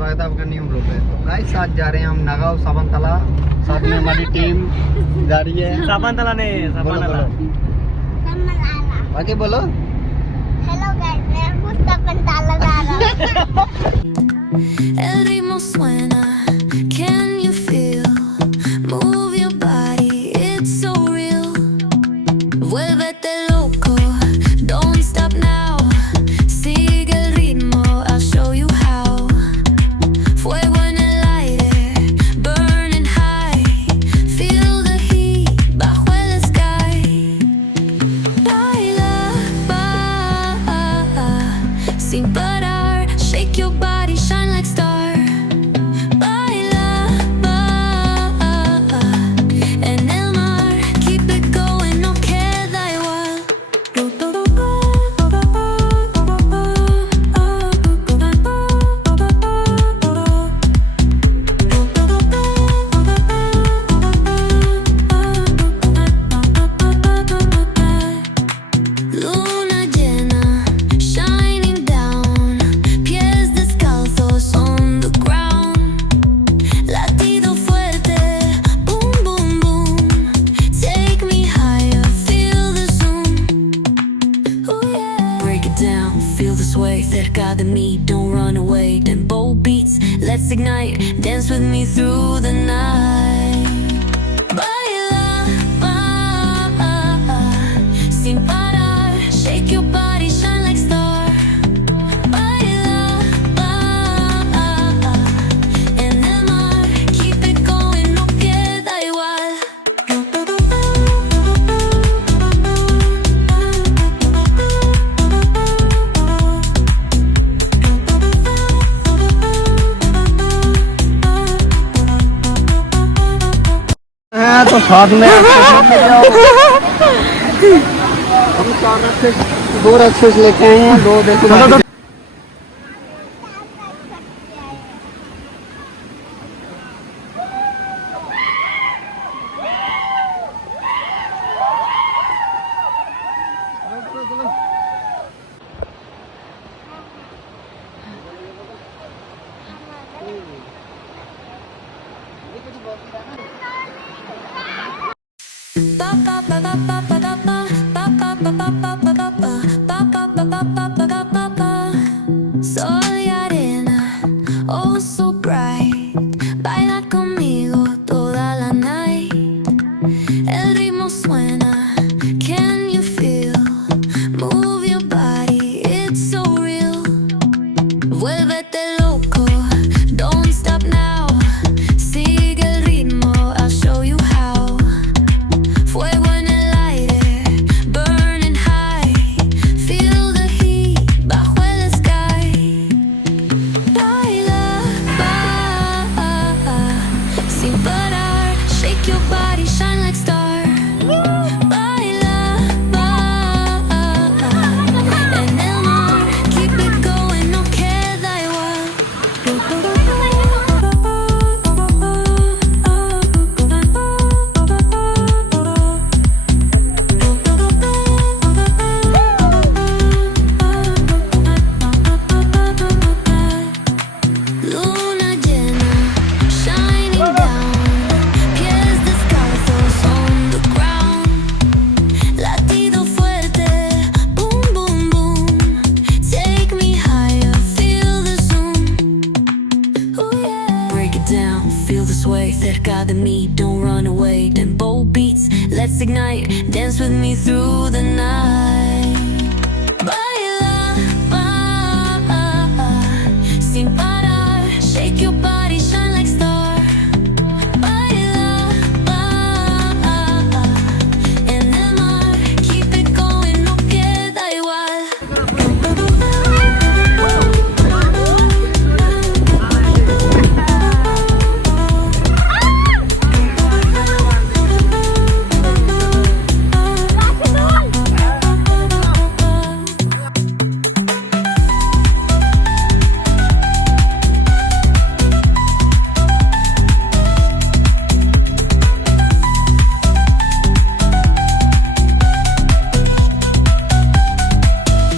स्वागत है आपका न्यू ब्लॉग पे। तो गाइस आज जा रहे हैं हम नागांव साबनतला, साथ में हमारी टीम जा रही है। साबनतला नहीं, साबनतला बाकी बोलो। हेलो गाइस, मैं हूं साबनतला जा रहा हूं। El ritmo suena, can you feel? Move your body, it's so real. Vuélvete loco, don't stop now. Sigue el ritmo, I'll show you how. Fuego en el aire, burning high. Feel the heat bajo el sky. Baila, sin parar, shake your body, shine like star. Baila, en el mar, keep it going, no queda igual. Luna llena, shining down, pies descalzos on the ground. Latido fuerte, boom, boom, boom. Take me higher, feel the zoom. Oh yeah. Break it down, feel the sway cerca de mí, don't run away. Tempo beats, let's ignite, dance with me through the night. Baila, sin parar, shake your body, shine like star. Baila, en el mar, keep it going, no queda igual. हाँ तो साथ में हम चार रक्षस, दो रक्षस लेके आए हैं। दो देखो Sol y arena, oh so bright. Baila conmigo toda la night. El ritmo suena, can you feel? Move your body, it's so real. Vuélvete loco, don't stop now. Sigue el ritmo, I'll show you how. Fuego en el aire, burning high. Feel the heat bajo el sky. Baila, sin parar, shake your body, shine like star. Baila, en el mar, keep it going, no queda igual. Luna llena, shining down, pies descalzos on the ground. Latido fuerte, boom, boom, boom. Take me higher, feel the zoom. Oh yeah. Break it down, feel the sway cerca de mí, don't run away. Tempo beats, let's ignite, dance with me through the night.